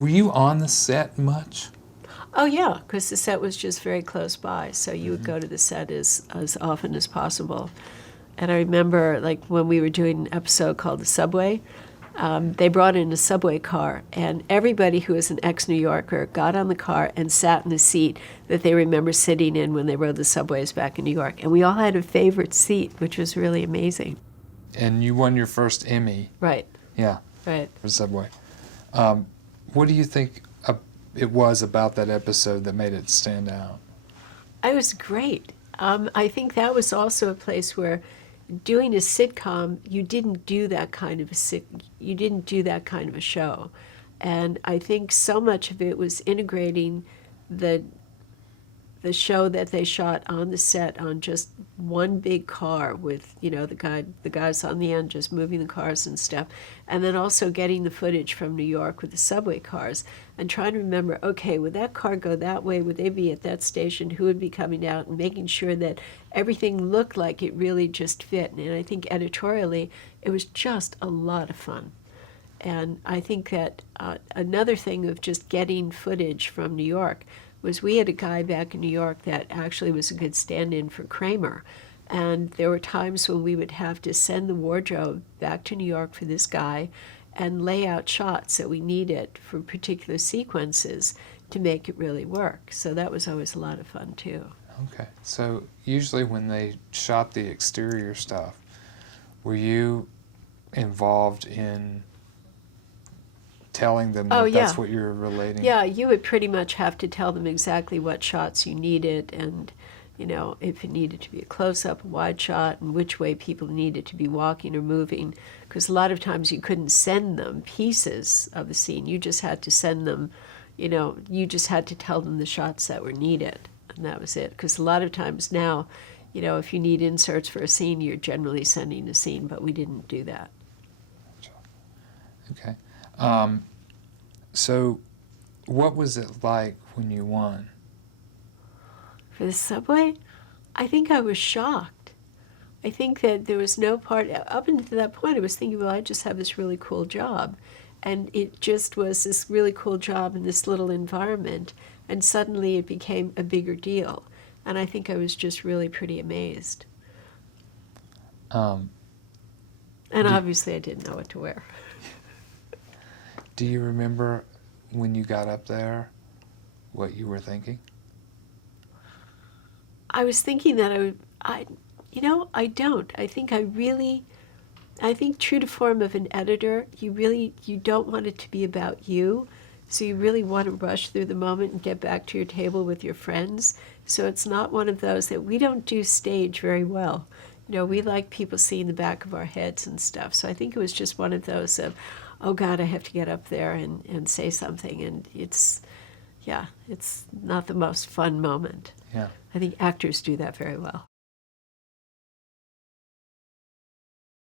Were you on the set much? Oh yeah, because the set was just very close by, so you would Mm-hmm. go to the set as often as possible. And I remember, like, when we were doing an episode called The Subway, they brought in a subway car, and everybody who was an ex-New Yorker got on the car and sat in the seat that they remember sitting in when they rode the subways back in New York. And we all had a favorite seat, which was really amazing. And you won your first Emmy. Right, Yeah, right. for Subway. What do you think it was about that episode that made it stand out? It was great. I think that was also a place where doing a sitcom, you didn't do that kind of you didn't do that kind of a show, and I think so much of it was integrating the the show that they shot on the set on just one big car with, the guys on the end just moving the cars and stuff, and then also getting the footage from New York with the subway cars and trying to remember, okay, would that car go that way, would they be at that station, who would be coming out, and making sure that everything looked like it really just fit. And I think editorially it was just a lot of fun. And I think that another thing of just getting footage from New York was we had a guy back in New York that actually was a good stand-in for Kramer. And there were times when we would have to send the wardrobe back to New York for this guy and lay out shots that we needed for particular sequences to make it really work. So that was always a lot of fun too. Okay. So usually when they shot the exterior stuff, were you involved in telling them that Oh, yeah. that's what you're relating? Yeah, you would pretty much have to tell them exactly what shots you needed and, if it needed to be a close-up, a wide shot, and which way people needed to be walking or moving. Because a lot of times you couldn't send them pieces of the scene. You just had to send them, you just had to tell them the shots that were needed. And that was it. Because a lot of times now, if you need inserts for a scene, you're generally sending a scene, but we didn't do that. Okay. So what was it like when you won? For the subway, I think I was shocked. I think that there was no part, up until that point, I was thinking, well, I just have this really cool job. And it just was this really cool job in this little environment. And suddenly it became a bigger deal. And I think I was just really pretty amazed. Um, And do, obviously I didn't know what to wear. do you remember when you got up there what you were thinking? I was thinking that I don't. I think true to form of an editor, you don't want it to be about you. So you really want to rush through the moment and get back to your table with your friends. So it's not one of those that we don't do stage very well. We like people seeing the back of our heads and stuff. So I think it was just one of those of, oh God, I have to get up there and say something. And it's not the most fun moment. Yeah. I think actors do that very well.